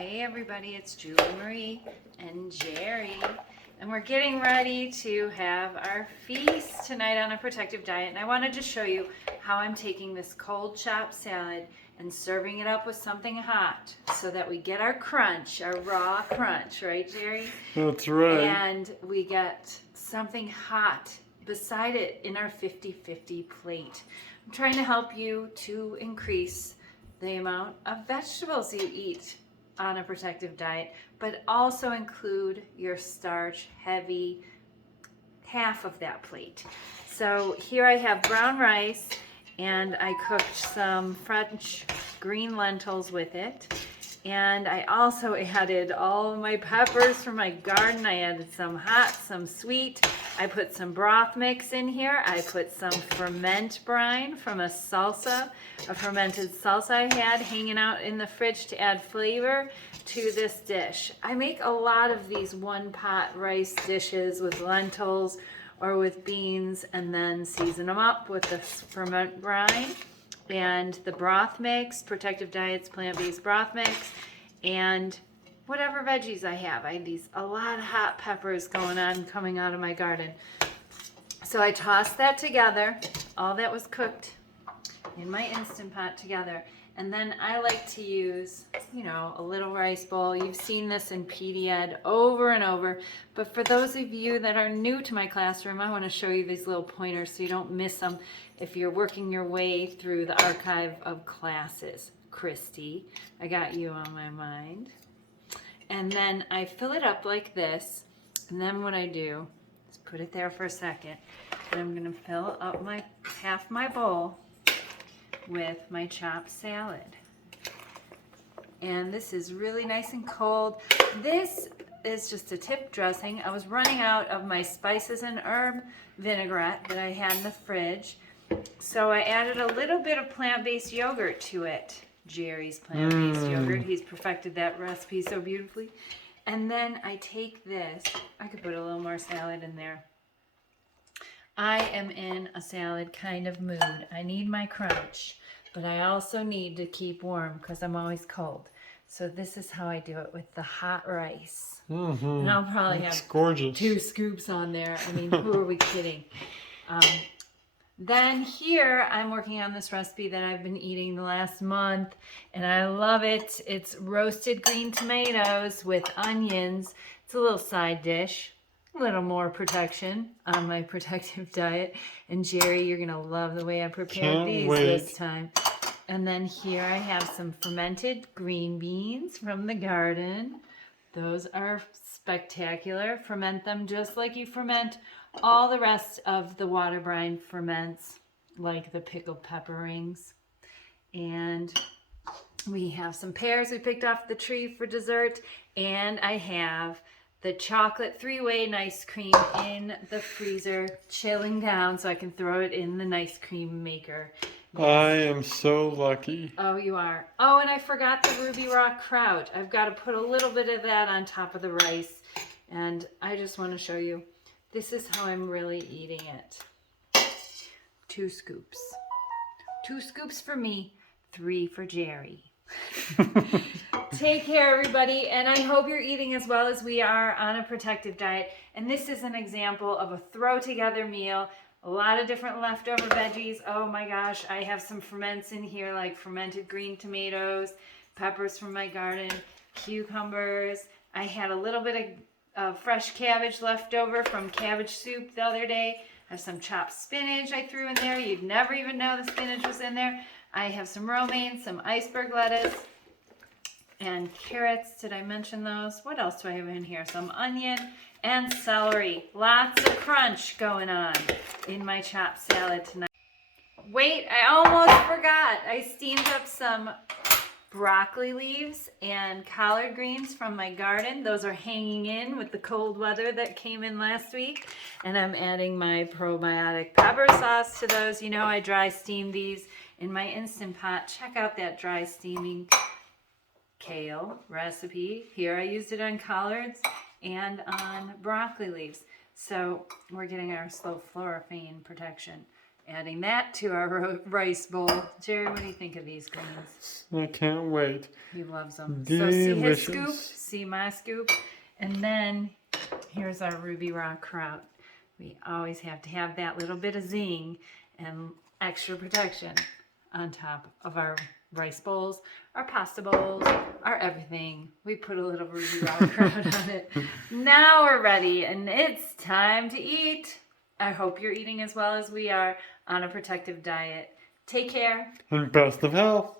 Hey everybody, it's Julie Marie and Jerry, and we're getting ready to have our feast tonight on a protective diet. And I wanted to show you how I'm taking this cold chopped salad and serving it up with something hot so that we get our crunch, our raw crunch, right Jerry? That's right. And we get something hot beside it in our 50-50 plate. I'm trying to help you to increase the amount of vegetables you eat on a protective diet, but also include your starch heavy half of that plate. So here I have brown rice, and I cooked some French green lentils with it. And I also added all of my peppers from my garden. I added some hot, some sweet. I put some broth mix in here. I put some ferment brine from a fermented salsa I had hanging out in the fridge to add flavor to this dish. I make a lot of these one pot rice dishes with lentils or with beans, and then season them up with the ferment brine and the broth mix, Protective Diet's plant-based broth mix, and whatever veggies I have. I have a lot of hot peppers coming out of my garden. So I tossed that together, all that was cooked in my Instant Pot together. And then I like to use, a little rice bowl. You've seen this in PD Ed over and over. But for those of you that are new to my classroom, I want to show you these little pointers so you don't miss them if you're working your way through the archive of classes. Christy, I got you on my mind. And then I fill it up like this. And then what I do is put it there for a second. And I'm going to fill up half my bowl with my chopped salad. And this is really nice and cold. This is just a tip dressing. I was running out of my spices and herb vinaigrette that I had in the fridge, so I added a little bit of plant-based yogurt to it. Jerry's plant-based yogurt. He's perfected that recipe so beautifully. And then I take this. I could put a little more salad in there. I am in a salad kind of mood. I need my crunch, but I also need to keep warm because I'm always cold. So this is how I do it with the hot rice. And I'll probably have gorgeous. 2 scoops on there. I mean, who are we kidding? Then here I'm working on this recipe that I've been eating the last month, and I love it. It's roasted green tomatoes with onions. It's a little side dish. A little more protection on my protective diet. And Jerry, you're gonna love the way I prepared this time. And then here I have some fermented green beans from the garden. Those are spectacular. Ferment them just like you ferment all the rest of the water brine ferments, like the pickled pepper rings. And we have some pears we picked off the tree for dessert. And I have the chocolate 3-way ice cream in the freezer, chilling down so I can throw it in the ice cream maker. Yes. I am so lucky. Oh, you are. Oh, and I forgot the Ruby Rock Kraut. I've got to put a little bit of that on top of the rice. And I just want to show you, this is how I'm really eating it. 2 scoops. 2 scoops for me, 3 for Jerry. Take care, everybody, and I hope you're eating as well as we are on a protective diet. And this is an example of a throw-together meal. A lot of different leftover veggies. Oh my gosh, I have some ferments in here, like fermented green tomatoes, peppers from my garden, cucumbers. I had a little bit of fresh cabbage left over from cabbage soup the other day. I have some chopped spinach I threw in there. You'd never even know the spinach was in there. I have some romaine, some iceberg lettuce, and carrots. Did I mention those? What else do I have in here? Some onion and celery. Lots of crunch going on in my chopped salad tonight. Wait, I almost forgot. I steamed up some broccoli leaves and collard greens from my garden. Those are hanging in with the cold weather that came in last week. And I'm adding my probiotic pepper sauce to those. I dry steam these in my Instant Pot. Check out that dry steaming kale recipe. Here I used it on collards and on broccoli leaves. So we're getting our slow fluorophane protection. Adding that to our rice bowl. Jerry, what do you think of these greens? I can't wait. He loves them. So see his scoop, Delicious. see my scoop, and then here's our Ruby Rock Kraut. We always have to have that little bit of zing and extra protection on top of our rice bowls, our pasta bowls, our everything. We put a little Ruby Rock Kraut on it. Now we're ready, and it's time to eat. I hope you're eating as well as we are on a protective diet. Take care. And best of health.